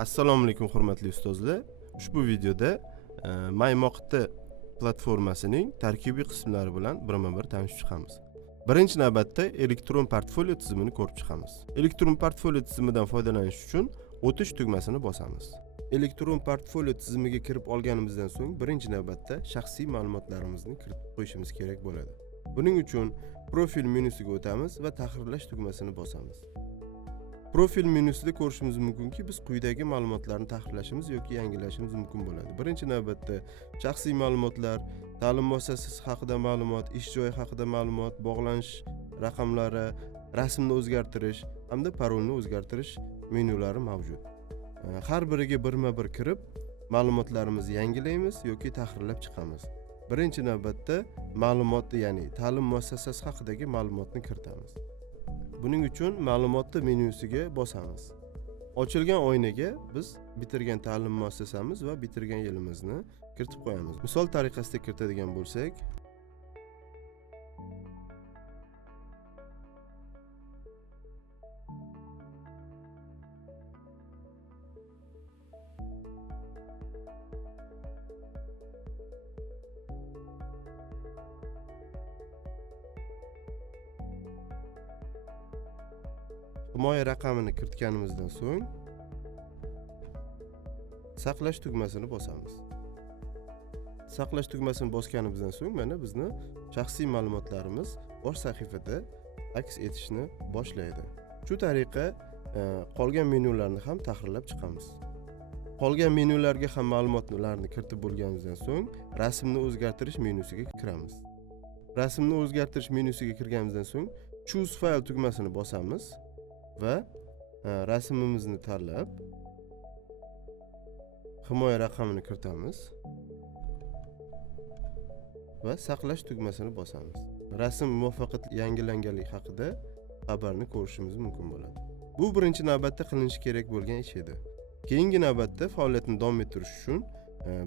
Assalomu alaykum hurmatli ustozlar. Ushbu videoda Maymoqda platformasining tarkibiy qismlari bilan birma-bir tanishib chiqamiz. Birinchi navbatda elektron portfolio tizimini ko'rib chiqamiz. Elektron portfolio tizimidan foydalanish uchun o'tish tugmasini bosamiz. Elektron portfolio tizimiga kirib olganimizdan so'ng birinchi navbatda shaxsiy ma'lumotlarimizni kiritib qo'yishimiz kerak bo'ladi. Buning uchun profil menyusiga o'tamiz va tahrirlash tugmasini bosamiz. Profil menyusida ko'rishimiz mumkinki, biz quyidagi ma'lumotlarni tahrirlashimiz yoki yangilashimiz mumkin bo'ladi. Birinchi navbatda shaxsiy ma'lumotlar, ta'lim muassasasi haqida ma'lumot, ish joyi haqida ma'lumot, bog'lanish raqamlari, rasmni o'zgartirish hamda parolni o'zgartirish menyulari mavjud. Har biriga birma-bir kirib, ma'lumotlarimizni yangilaymiz yoki tahrirlab chiqamiz. Birinchi navbatda ma'lumotni, ya'ni ta'lim muassasasi haqidagi ma'lumotni kiritamiz. Buning uchun ma'lumotni menyusiga bosamiz. Ochilgan oynaga biz bitirgan ta'lim muassasamiz va bitirgan yilimizni kiritib qo'yamiz. Misol tariqasida kiritadigan bo'lsak, himoya raqamini kiritganimizdan so'ng saqlash tugmasini bosamiz. Saqlash tugmasini bosganimizdan so'ng mana bizni shaxsiy ma'lumotlarimiz bosh sahifada aks etishni boshlaydi. Shu tariqa qolgan menyularni ham tahrirlab chiqamiz. Qolgan menyularga ham ma'lumotlarni kiritib bo'lganimizdan so'ng rasmni o'zgartirish menyusiga kiramiz. Rasmni o'zgartirish menyusiga kirganimizdan so'ng Choose file tugmasini bosamiz va rasmimizni tanlab himoya raqamini kiritamiz va saqlash tugmasini bosamiz. Rasm muvaffaqiyatli yangilanganligi haqida xabarni ko'rishimiz mumkin bo'ladi. Bu birinchi navbatda qilinishi kerak bo'lgan ish edi. Keyingi navbatda faoliyatni davom ettirish uchun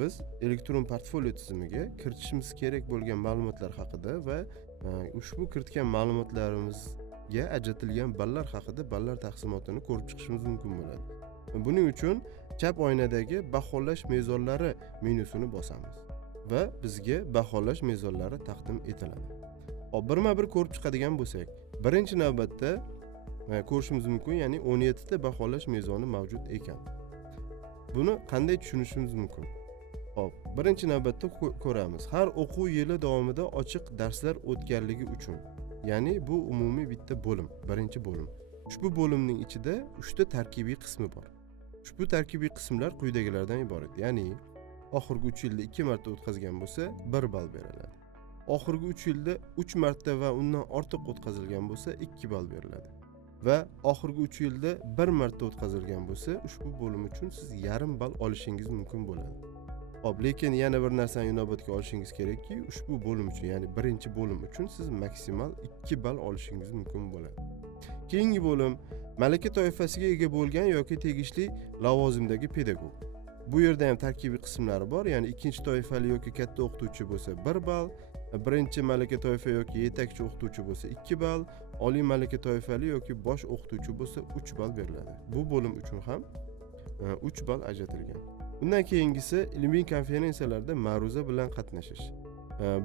biz elektron portfolio tizimiga kiritishimiz kerak bo'lgan ma'lumotlar haqida va ushbu kiritgan ma'lumotlarimizga ajratilgan ballar haqida ballar taqsimotini ko'rib chiqishimiz mumkin bo'ladi. Buning uchun chap oynadagi baholash mezonlari menyusini bosamiz va bizga baholash mezonlari taqdim etiladi. Birma-bir ko'rib chiqadigan bo'lsak, birinchi navbatda ko'rishimiz mumkin, ya'ni 17 ta baholash mezoni mavjud ekan. Buni qanday tushunishimiz mumkin? Birinchi navbatda ko'ramiz. Har o'quv yili davomida ochiq darslar o'tganligi uchun, ya'ni bu umumiy bitta bo'lim, birinchi bo'lim. Ushbu bo'limning ichida 3 ta tarkibiy qismi bor. Ushbu tarkibiy qismlar quyidagilardan iborat. Ya'ni oxirgi 3 yilda 2 marta o'tkazgan bo'lsa 1 ball beriladi. Oxirgi 3 yilda 3 marta va undan ortiq o'tkazilgan bo'lsa 2 ball beriladi. Va oxirgi 3 yilda 1 marta o'tkazilgan bo'lsa, ushbu bo'lim uchun siz yarim ball olishingiz mumkin bo'ladi. Lekin yana bir narsani inobatga olishingiz kerakki, ushbu bo'lim uchun, ya'ni birinchi bo'lim uchun siz maksimal 2 ball olishingiz mumkin bo'ladi. Keyingi bo'lim malaka toifasiga ega bo'lgan yoki tegishli lavozimdagi pedagog. Bu yerda ham tarkibiy qismlari bor, ya'ni ikkinchi toifali yoki katta o'qituvchi bo'lsa 1 ball, birinchi malaka toifa yoki yetakchi o'qituvchi bo'lsa 2 ball, oliy malaka toifali yoki bosh o'qituvchi bo'lsa 3 ball beriladi. Bu bo'lim uchun ham 3 ball ajratilgan. Bundan keyingisi ilmiy konferensiyalarda ma'ruza bilan qatnashish.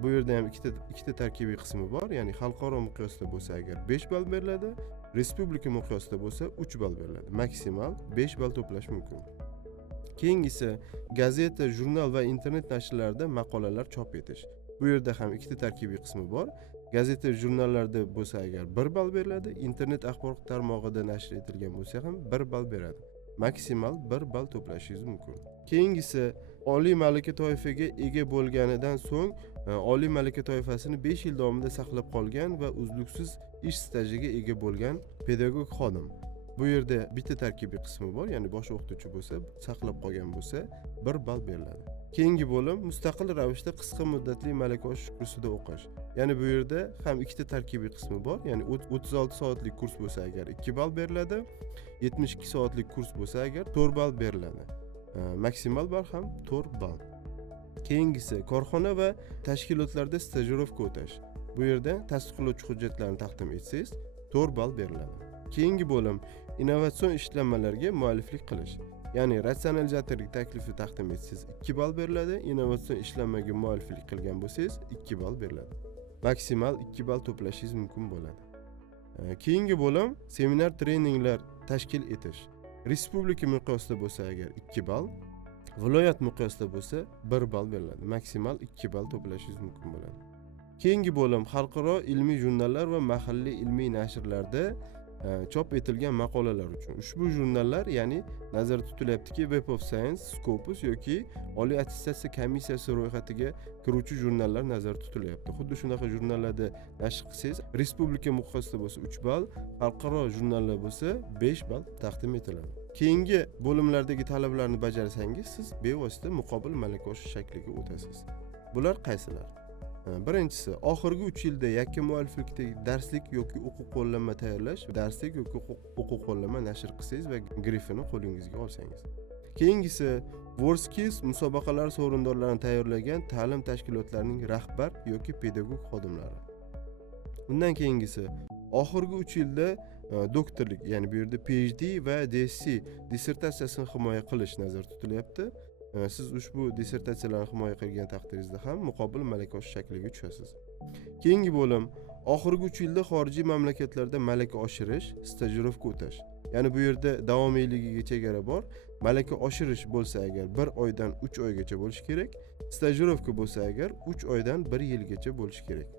Bu yerda ham ikkita tarkibiy qismi bor, ya'ni xalqaro miqyosda bo'lsa agar 5 ball beriladi, respublika miqyosida bo'lsa 3 ball beriladi. Maksimal 5 ball to'plash mumkin. Keyingisi gazeta, jurnal va internet nashrlarida maqolalar chop etish. Bu yerda ham ikkita tarkibiy qismi bor. Gazeta, jurnallarda bo'lsa agar 1 ball beriladi, internet axborot tarmog'ida nashr etilgan bo'lsa ham 1 ball beradi. Maksimal 1 ball to'plashingiz mumkin. Keyingisi oliy malaka toifaga ega bo'lganidan so'ng oliy malaka toifasini 5 yil davomida saqlab qolgan va uzluksiz ish stajiga ega bo'lgan pedagog xodim. Bu yerda bitta tarkibiy qismi bor, ya'ni bosh o'qituvchi bo'lsa, saqlab qolgan bo'lsa 1 ball beriladi. Keyingi bo'lim mustaqil ravishda qisqa muddatli malaka oshish kursida o'qish. Ya'ni bu yerda ham ikkita tarkibiy qismi bor, ya'ni 36 soatlik kurs bo'lsa agar 2 ball beriladi, 72 soatlik kurs bo'lsa agar 4 ball beriladi. Maksimal ball ham 4 ball. Keyingisi korxona va tashkilotlarda stajirovka o'tash. Bu yerda tasdiqlovchi hujjatlarni taqdim etsangiz 4 ball beriladi. Keyingi bo'lim innovatsion ishlanmalarga mualliflik qilish. ya'ni ratsionalizatorlik taklifi taqdim etsangiz 2 ball beriladi, innovatsion ishlanmaga mualliflik qilgan bo'lsangiz 2 ball beriladi. Maksimal 2 ball to'plashingiz mumkin bo'ladi. Keyingi bo'lim seminar treninglar tashkil etish. Respublika miqyosida bo'lsa agar 2 ball, viloyat miqyosida bo'lsa 1 ball beriladi. Maksimal 2 ball to'plashingiz mumkin bo'ladi. Keyingi bo'lim xalqaro ilmiy jurnallar va mahalliy ilmiy nashrlarda chop etilgan maqolalar uchun. Ushbu jurnallar, ya'ni nazarda tutilyaptiki Web of Science, Scopus yoki Oliy attestatsiya komissiyasi ro'yxatiga kiruvchi jurnallar nazarda tutilyapti. Xuddi shunaqa jurnallarda nashr qilsangiz, respublika miqyosida bo'lsa 3 ball, xalqaro jurnallar bo'lsa 5 ball taqdim etiladi. Keyingi bo'limlardagi talablarni bajarsangiz, siz bevosita muqobil malaka oshish shakliga o'tasiz. Bular qaysilar? Birinchisi, oxirgi 3 yilda yakka mualliflikdagi darslik yoki o'quv qo'llanma tayyorlash, darslik yoki o'quv qo'llanma nashr qilsangiz va grifini qo'lingizga olsangiz. Keyingisi, WorldSkills musobaqalar sovrindorlarini tayyorlagan ta'lim tashkilotlarining rahbar yoki pedagog xodimlari. Undan keyingisi, oxirgi 3 yilda doktorlik, ya'ni bu yerda PhD va DSc dissertatsiyasini himoya qilish nazarda tutilyapti. Siz ushbu dissertatsiyalarni himoya qilgan taqdiringizda ham muqobil malaka oshish shakliga tushasiz. Keyingi bo'lim oxirgi 3 yilda xorijiy mamlakatlarda malaka oshirish, stajirovka o'tash. Ya'ni bu yerda davomiyligiga chegara bor. Malaka oshirish bo'lsa agar 1 oydan 3 oygacha bo'lishi kerak, stajirovka bo'lsa agar 3 oydan 1 yilgacha bo'lishi kerak.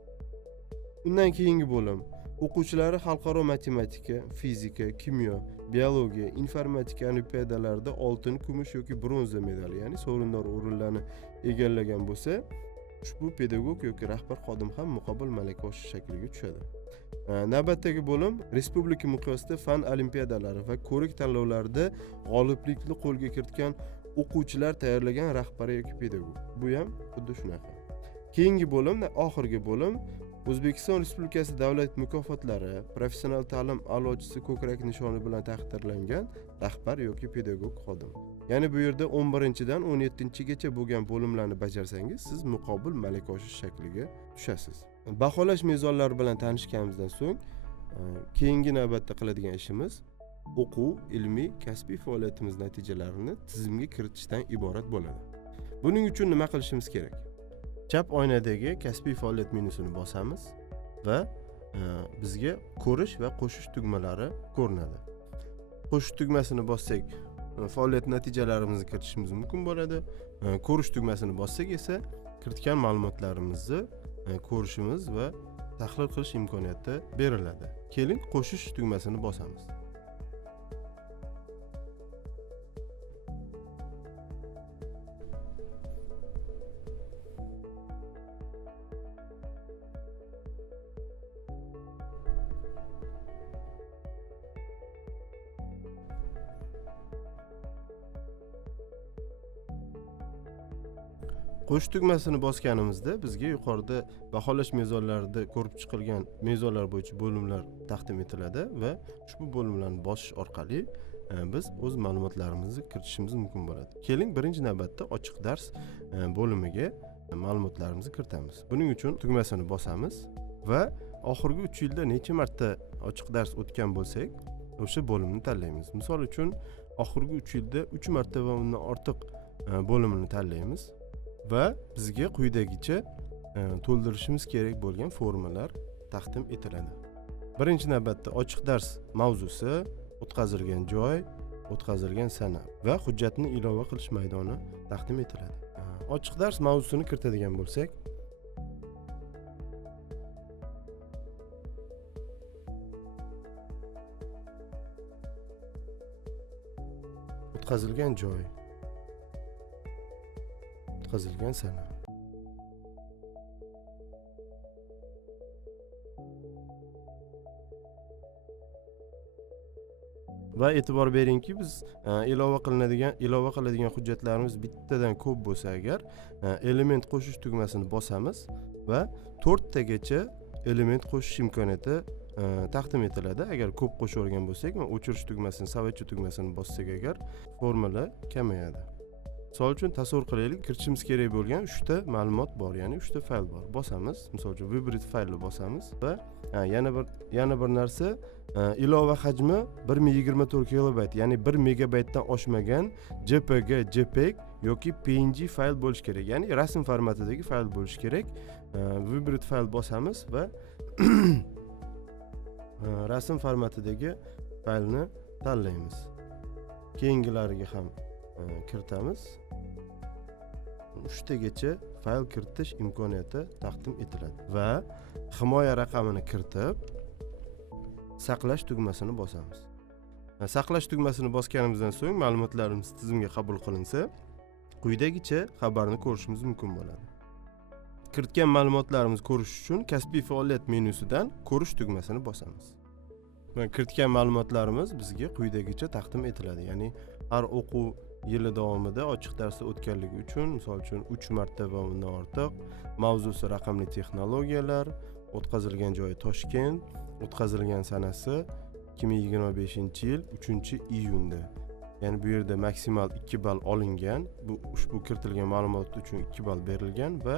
Undan keyingi bo'lim o'quvchilari xalqaro matematika, fizika, kimyo, biologiya, informatika olimpiadalarida oltin, kumush yoki bronza medali, ya'ni sovrindor o'rinlarni egallagan bo'lsa, ushbu pedagog yoki rahbar xodim ham muqobil malaka oshish shakliga tushadi. Navbatdagi bo'lim respublika miqyosida fan olimpiadalari va ko'rik tanlovlarida g'oliblikni qo'lga kiritgan o'quvchilar tayyorlagan rahbar yoki pedagog. Bu ham xuddi shunaqa. Keyingi bo'lim, oxirgi bo'lim O'zbekiston Respublikasi davlat mukofotlari, professional ta'lim a'lochisi ko'krak nishoni bilan taqdirlangan rahbar yoki pedagog xodim. Ya'ni bu yerda 11-dan 17-gacha bo'lgan bo'limlarni bajarsangiz, siz muqobil malaka oshish shakliga tushasiz. Baholash mezonlari bilan tanishganimizdan so'ng, keyingi navbatda qiladigan ishimiz o'quv, ilmiy, kasbiy faoliyatimiz natijalarini tizimga kiritishdan iborat bo'ladi. Buning uchun nima qilishimiz kerak? Chap oynadagi kasbiy faoliyat menusini bosamiz va bizga ko'rish va qo'shish tugmalari ko'rinadi. Qo'shish tugmasini bossak, faoliyat natijalarimizni kiritishimiz mumkin bo'ladi. Ko'rish tugmasini bossak esa kiritgan ma'lumotlarimizni ko'rishimiz va tahlil qilish imkoniyati beriladi. Keling, qo'shish tugmasini bosamiz. Qo'sh tugmasini bosganimizda bizga yuqorida baholash mezonlarida ko'rib chiqilgan mezonlar bo'yicha bo'limlar taqdim etiladi va ushbu bo'limlarni bosish orqali biz o'z ma'lumotlarimizni kiritishimiz mumkin bo'ladi. Keling, birinchi navbatda ochiq dars bo'limiga ma'lumotlarimizni kiritamiz. Buning uchun tugmasini bosamiz va oxirgi 3 yilda necha marta ochiq dars o'tgan bo'lsak, o'sha bo'limni tanlaymiz. Misol uchun, oxirgi 3 yilda 3 marta va undan ortiq bo'limini tanlaymiz. Va bizga quyidagicha to'ldirishimiz kerak bo'lgan formalar taqdim etiladi. Birinchi navbatda ochiq dars mavzusi, o'tkazilgan joy, o'tkazilgan sana va hujjatni ilova qilish maydoni taqdim etiladi. Ochiq dars mavzusini kiritadigan bo'lsak, o'tkazilgan joy, o'tkazilgan sana. Va e'tibor beringki, biz ilova qiladigan hujjatlarimiz bittadan ko'p bo'lsa agar, element qo'shish tugmasini bosamiz va 4 tagacha element qo'shish imkoniyati taqdim etiladi. Agar ko'p qo'shib bo'lsak va o'chirish tugmasini, savatcha tugmasini bossak agar, formula kamayadi. Misol uchun tasavvur qilaylik, kiritishimiz kerak bo'lgan 3 ta ma'lumot bor, ya'ni 3 ta fayl bor. Bosamiz, misol uchun vыбрать faylni bosamiz va yana bir narsa, ilova hajmi 1024 kilobayt, ya'ni 1 megabaytdan oshmagan JPG, JPEG yoki PNG fayl bo'lishi kerak. Ya'ni rasm formatidagi fayl bo'lishi kerak. Выбрать fayl bosamiz va rasm formatidagi faylni tanlaymiz. Keyingilariga ham kiritamiz. 3 tagacha fayl kiritish imkoniyati taqdim etiladi va himoya raqamini kiritib saqlash tugmasini bosamiz. Saqlash tugmasini bosganimizdan so'ng ma'lumotlarimiz tizimga qabul qilinsa, quyidagicha xabarni ko'rishimiz mumkin bo'ladi. Kiritgan ma'lumotlarimizni ko'rish uchun kasbiy faoliyat menyusidan ko'rish tugmasini bosamiz. Kiritgan ma'lumotlarimiz bizga quyidagicha taqdim etiladi. Ya'ni har o'quv yili davomida ochiq darsda o'tganligi uchun, misol uchun 3 marta va undan ortiq, mavzusi raqamli texnologiyalar, o'tkazilgan joyi Toshkent, o'tkazilgan sanasi 2025-yil 3-iyunda. Ya'ni bu yerda maksimal 2 ball olingan. Bu ushbu kiritilgan ma'lumot uchun 2 ball berilgan va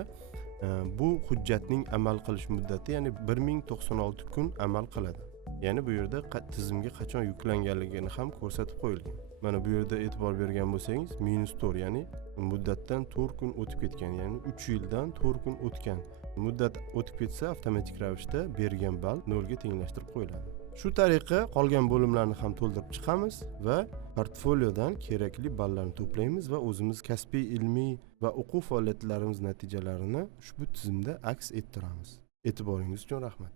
bu hujjatning amal qilish muddati, ya'ni 1096 kun amal qiladi. Ya'ni bu yerda tizimga qachon yuklanganligini ham ko'rsatib qo'yilgan. Mana bu yerda e'tibor bergan bo'lsangiz, -4, ya'ni muddatdan 4 kun o'tib ketgan, ya'ni 3 yildan 4 kun o'tgan. Muddat o'tib ketsa, avtomatik ravishda bergan ball 0 ga tenglashtirib qo'yiladi. Shu tariqa qolgan bo'limlarni ham to'ldirib chiqamiz va portfoliodan kerakli ballarni to'playmiz va o'zimiz kasbiy, ilmiy va o'quv faoliyatlarimiz natijalarini ushbu tizimda aks ettiramiz. E'tiboringiz uchun rahmat.